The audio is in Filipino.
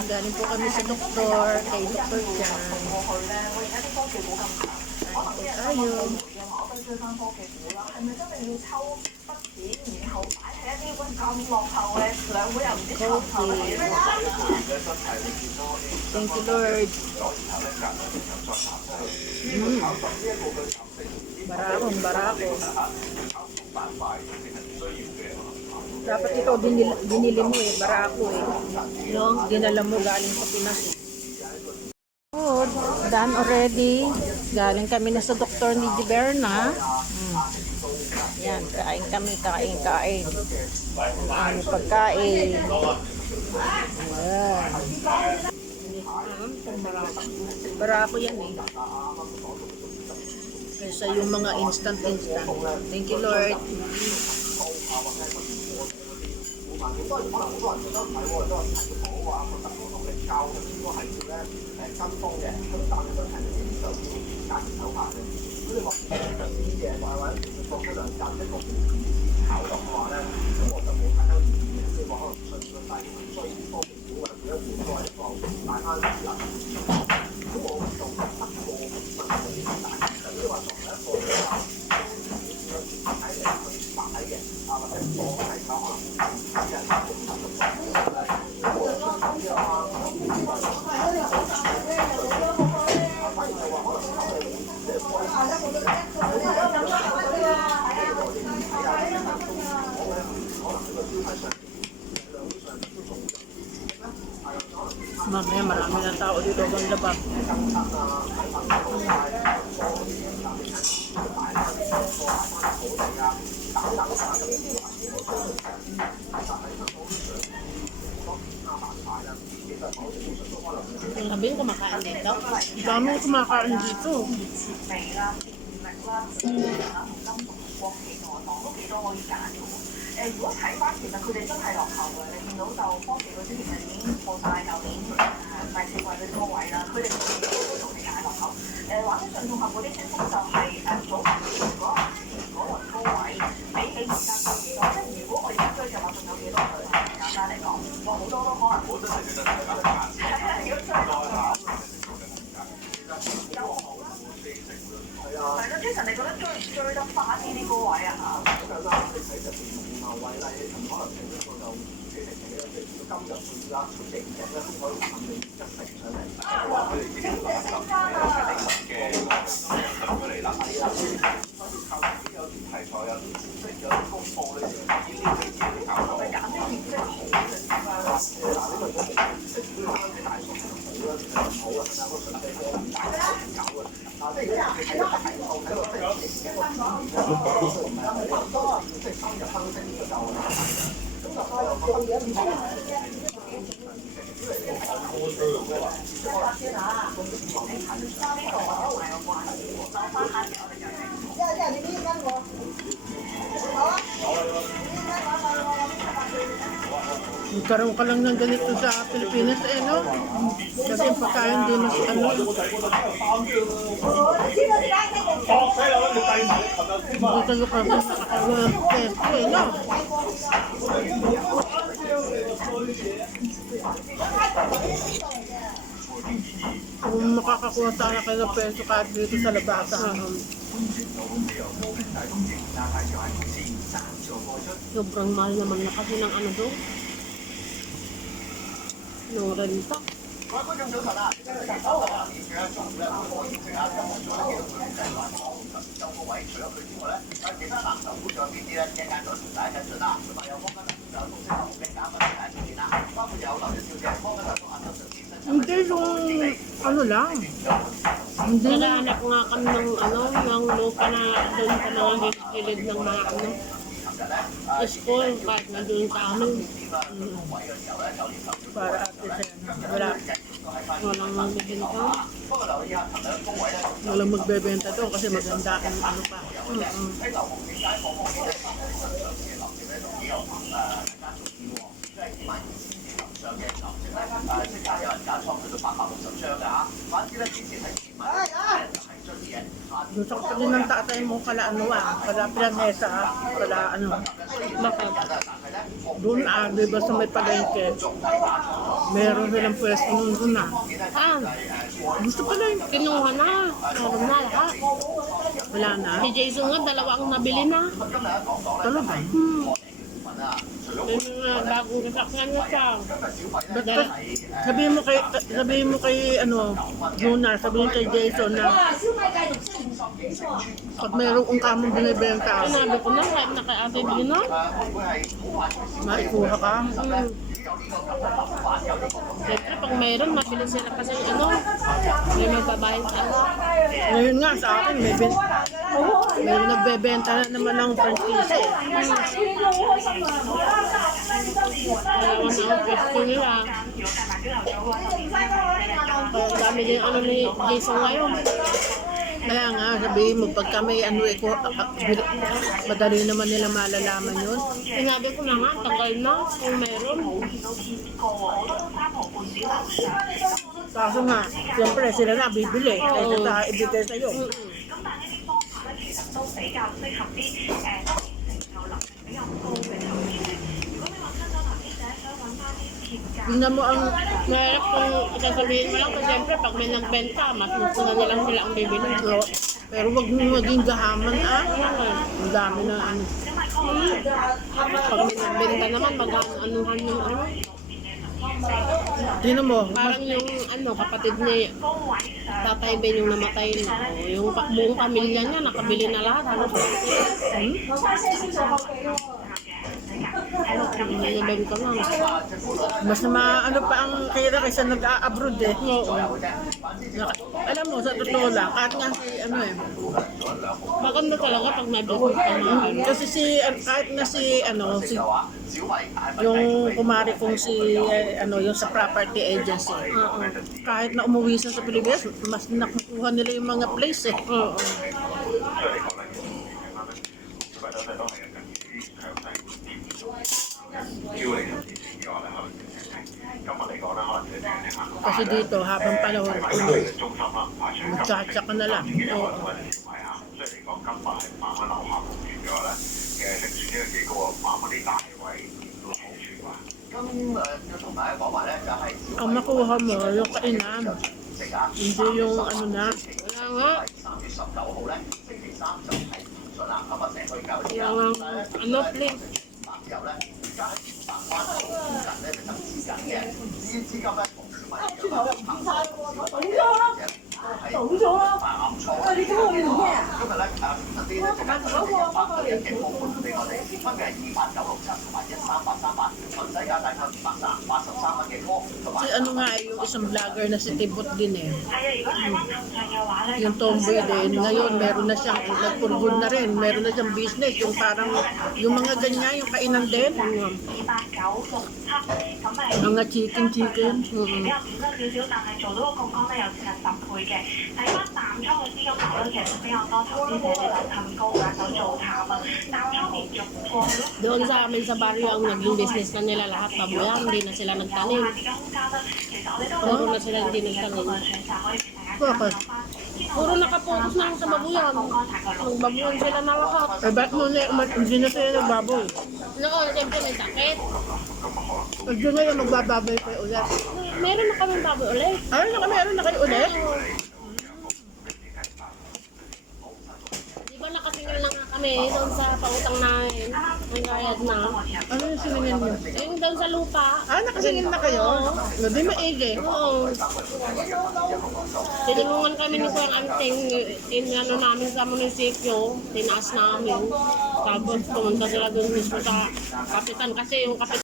Galing po kami sa doktor, kay Dr. Jan. Kain po tayo. Coffee. Thank you, Lord. Barako. Dapat ito binili mo eh, barako eh. Yung dinala mo galing sa Pinas. Good. Done already. Galing kami na sa doktor ni Giberna. Yan, kain kami, kain. Ano pagkain. Ayan. Barako yan eh. Kaysa yung mga instant. Thank you, Lord. Mamaya marami na tao dito ang labas. Sabi ko kumakain dito? Dami ko kumakain dito. Magkaroon ka lang ng ganito sa Pilipinas eh, no? Kasi yung pagkain din mas ano. Hindi tayo kasi nakakawag pesto eh, no? Kung makakakuha sana kayo ng peso kahit dito sa labasa. Sobrang mahal naman na kasi ng ano doon. Nung renta. 各位觀眾早晨啊！今日收到啦，而家中午咧，我認識下今日做咗幾個女仔話我就個位，除咗佢之外咧，其他籃球會仲有邊啲咧？一間再同大家跟進啦。同埋有方吉特，仲有公司同嘅嘉賓喺大家見面啦，包括有劉一小姐、方吉特同阿周上健身。Hindi yung ano lang. Hindi naghanap nga kami ng ano, ng lupa na doon sa mga gilid ng mga ano. School, kahit nandun sa amin. Para ate siya. Walang magbibenta. Walang magbebenta doon kasi maganda ang ano pa. Gusto ko pa din ng tatay mo kala ano kala Pilanesa, kala ano. Bakit? Doon di ba sa may palengke? Meron silang pwesto nun doon Ah, Gusto pala yun. kinuha na. Meron na lahat. Wala na. Si Jason nga, dalawa ang nabili na. Talaga. May mga bagong kasakyan na siya. Basta sabihin mo kay Lunar, sabihin kay Jason na pag mayroong kamong binibenta, Sinabi ko na, kahit na kay Ate Dina. maikuha ka. Siyempre, pag mayroon, mabili sila kasi may magbabayad sa Ngayon nga sa akin, may nagbebenta na naman ng franchise eh. Dalawa na ang pwesto nila. Kaya dami din ni Jason ngayon. Kaya nga, sabihin mo, pagka may madali naman nila malalaman yun. Sinabi ko na nga, tagal na kung mayroon. Kaso nga, siyempre sila na bibili kaysa sa ibigay sa'yo. Tingnan mo ang Mahirap kung sasabihin mo lang kasi siyempre pag may nagbenta, mas gusto na nilang sila ang bibili. pero wag mo maging gahaman Ang dami na Pag may nagbenta naman, mag-anuhan yung Tingnan mo, Parang yung kapatid ni Tatay Ben yung namatay na. Yung buong pamilya niya, nakabili na lahat. Binibenta na. mas pa ang kaya kaysa nag-a-abroad eh. Oo. Alam mo, sa totoo lang, kahit nga si Maganda talaga pag may business ka na. kasi kahit na si yung kumari kong yung sa property agency. Kahit na umuwi siya sa Pilipinas, mas nakukuha nila yung mga place eh. Oo. Kasi dito, habang panahon, magtsatsa ka na lang. Ang makuha mo, yung kainan. Hindi yung na. Wala nga. Wala nga. Please. Nga yung isang vlogger na si Tibot din eh. Yung tomboy din. Ngayon meron na siyang nagpurgod na rin. Meron na siyang business. Yung parang yung mga ganyan, yung kainan din. Mga chicken. Doon sa amin sa baryo ang naging business na nila lahat babuyan, hindi na sila nagtanim. Puro na sila hindi nagtanim. Bakit? Puro nakapokus na lang sa babuyan. Nagbabuyan sila na lahat. Eh, ba't mo hindi na sila nagbaboy? Noon, siyempre may sakit. Pag yun ngayon, magbababoy kayo ulit. Meron na kami baboy ulit. Meron na kayo ulit? Di ba nakasingil na nga kami doon sa pautang namin. Ang gayad na. Ano yung siningin niyo? Yung doon sa lupa. Nakasingin na kayo? Hindi maigi. Oo. Tinulungan kami ni Kuya Anting, namin sa munisipyo, tinaas namin. Tapos pumunta sila doon mismo sa kapitan kasi yung kapitan